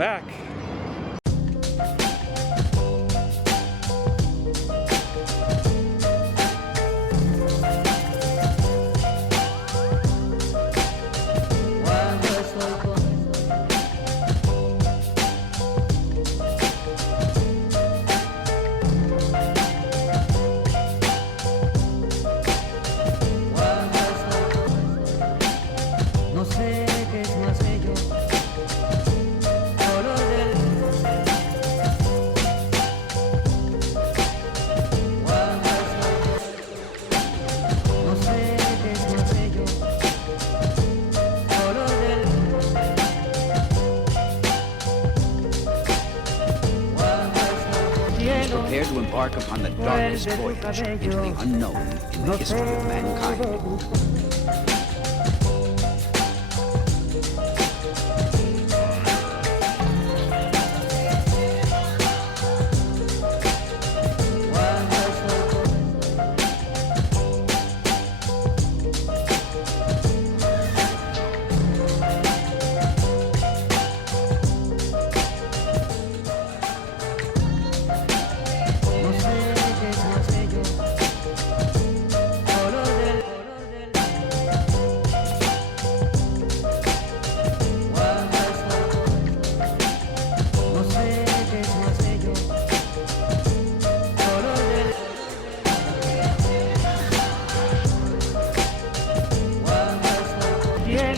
back. Prepare to embark upon the darkest voyage into the unknown in the history of mankind.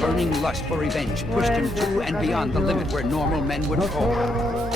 Burning lust for revenge pushed him to and beyond the limit where normal men would fall.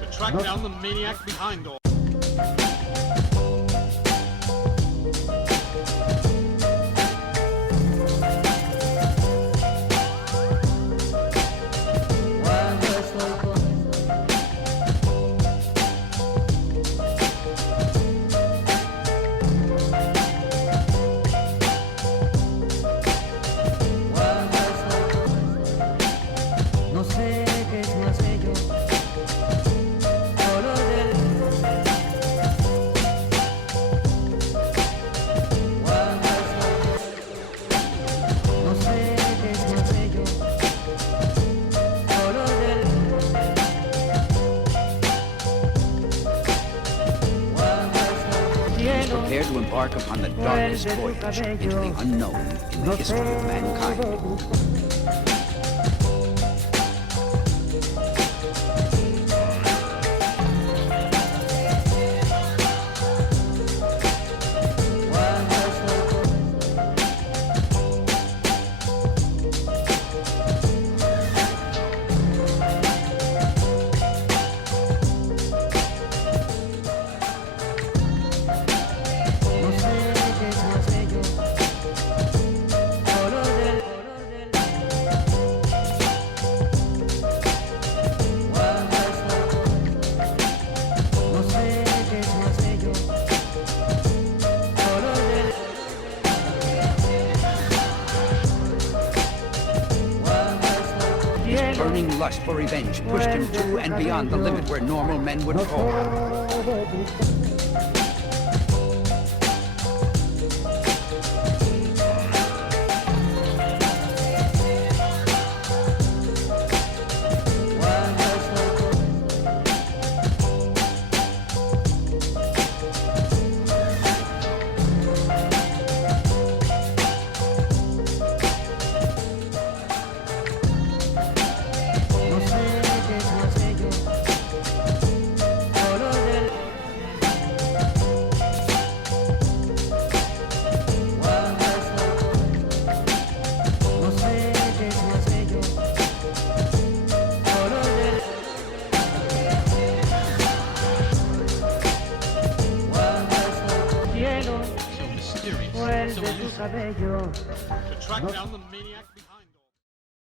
To track down the maniac behind all. Prepare to embark upon the darkest voyage into the unknown in the history of mankind. Burning lust for revenge pushed him to and beyond the limit where normal men would fall. To track down the maniac.